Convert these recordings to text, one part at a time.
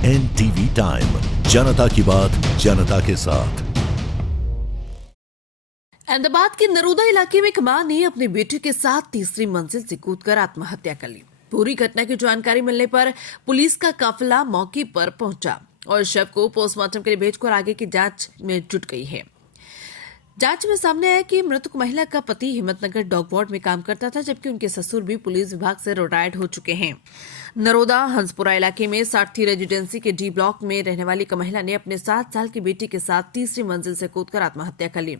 NTV time, जनता की बात जनता के साथ। अहमदाबाद के नरोदा इलाके में एक मां ने अपने बेटे के साथ तीसरी मंजिल से कूदकर आत्महत्या कर ली। पूरी घटना की जानकारी मिलने पर पुलिस का काफिला मौके पर पहुंचा और शव को पोस्टमार्टम के लिए भेजकर आगे की जांच में जुट गई है। जांच में सामने आया कि मृतक महिला का पति हिम्मतनगर डॉग वार्ड में काम करता था, जबकि उनके ससुर भी पुलिस विभाग से रिटायर्ड हो चुके हैं। नरोदा हंसपुरा इलाके में सारथी रेजिडेंसी के डी ब्लॉक में रहने वाली एक महिला ने अपने 7 साल की बेटी के साथ तीसरी मंजिल से कूदकर आत्महत्या कर ली।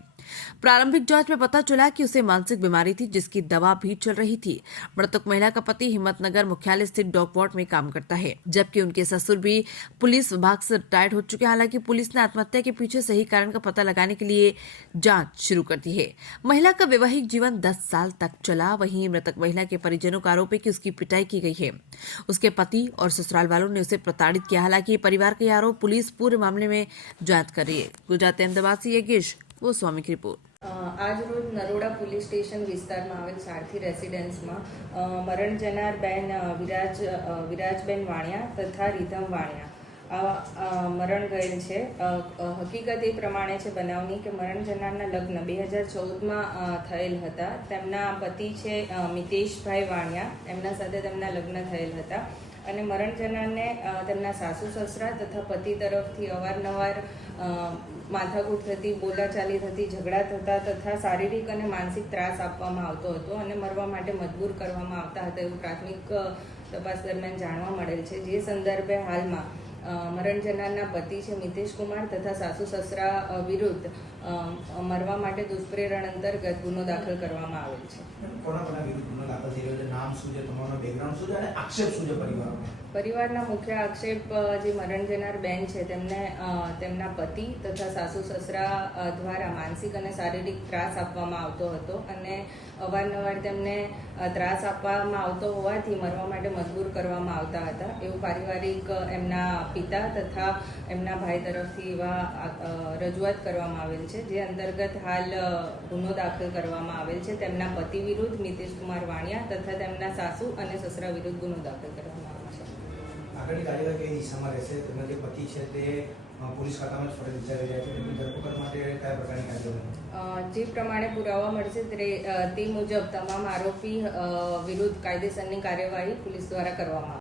प्रारंभिक जांच में पता चला कि उसे मानसिक बीमारी थी, जिसकी दवा भी चल रही थी। मृतक महिला का पति हिम्मतनगर मुख्यालय स्थित डॉग वार्ड में काम करता है, जबकि उनके ससुर भी पुलिस विभाग से रिटायर्ड हो चुके हैं। हालांकि पुलिस ने आत्महत्या के पीछे सही कारण का पता लगाने के लिए जांच शुरू कर दी है। महिला का वैवाहिक जीवन 10 साल तक चला। वहीं मृतक महिला के परिजनों का आरोप है कि उसकी पिटाई की गई है। उसके पति और ससुराल वालों ने उसे प्रताड़ित किया। हालांकि परिवार के आरोप पुलिस पूरे मामले में जांच कर रही है। गुजरात अहमदाबाद से योगेश गोस्वामी की रिपोर्ट। આજ રોજ નરોડા પોલીસ સ્ટેશન વિસ્તારમાં આવેલ સારથી રેસિડેન્સમાં મરણ જનાર બેન વિરાજબેન વાણિયા તથા રીધમ વાણિયા મરણ ગયેલ છે। હકીકત એ પ્રમાણે છે બનાવની કે મરણ જનારના લગ્ન 2014માં થયેલ હતા। તેમના પતિ છે મિતેશભાઈ વાણિયા, એમના સાથે તેમના લગ્ન થયેલ હતા અને મરણ જનારને તેમના સાસુ સસરા તથા પતિ તરફથી અવારનવાર માથાકૂટ થતી, બોલાચાલી થતી, ઝઘડા થતા તથા શારીરિક અને માનસિક ત્રાસ આપવામાં આવતો હતો અને મરવા માટે મજબૂર કરવામાં આવતા હતા એવું પ્રાથમિક તપાસ દરમિયાન જાણવા મળેલ છે। જે સંદર્ભે હાલમાં મરણ જનારના પતિ છે મિતેશ કુમાર તથા સાસુ સસરા વિરુદ્ધ મરવા માટે દુષ્પ્રેરણ અંતર્ગત ગુનો દાખલ કરવામાં આવેલ છે। પરિવારના મુખ્ય આક્ષેપ જે મરણ જનાર બેન છે તેમને તેમના પતિ તથા સાસુ સસરા દ્વારા માનસિક અને શારીરિક ત્રાસ આપવામાં આવતો હતો અને અવારનવાર તેમને ત્રાસ આપવામાં આવતો હોવાથી મરવા માટે મજબૂર કરવામાં આવતા હતા એવું પારિવારિક એમના પિતા તથા એમના ભાઈ તરફથી એવા રજૂઆત કરવામાં આવેલ છે। જે અંતર્ગત હાલ ગુનો દાખલ કરવામાં આવેલ છે। તેમના પતિ વિરુદ્ધ મિતેશ કુમાર વાણિયા તથા તેમના સાસુ અને સસરા વિરુદ્ધ ગુનો દાખલ કરવામાં આવેલ છે। આગળની કાર્યવાહી કઈ દિશામાં રહેશે? તેમના જે પતિ છે તે પોલીસ ખાતામાં જ ફરજ બજાવી રહ્યા છે, તેમની ધરપકડ માટે કયા પ્રકારની કાર્યવાહી? જે પ્રમાણે પુરાવા મળશે તે મુજબ તમામ આરોપી વિરુદ્ધ કાયદેસરની કાર્યવાહી પોલીસ દ્વારા કરવામાં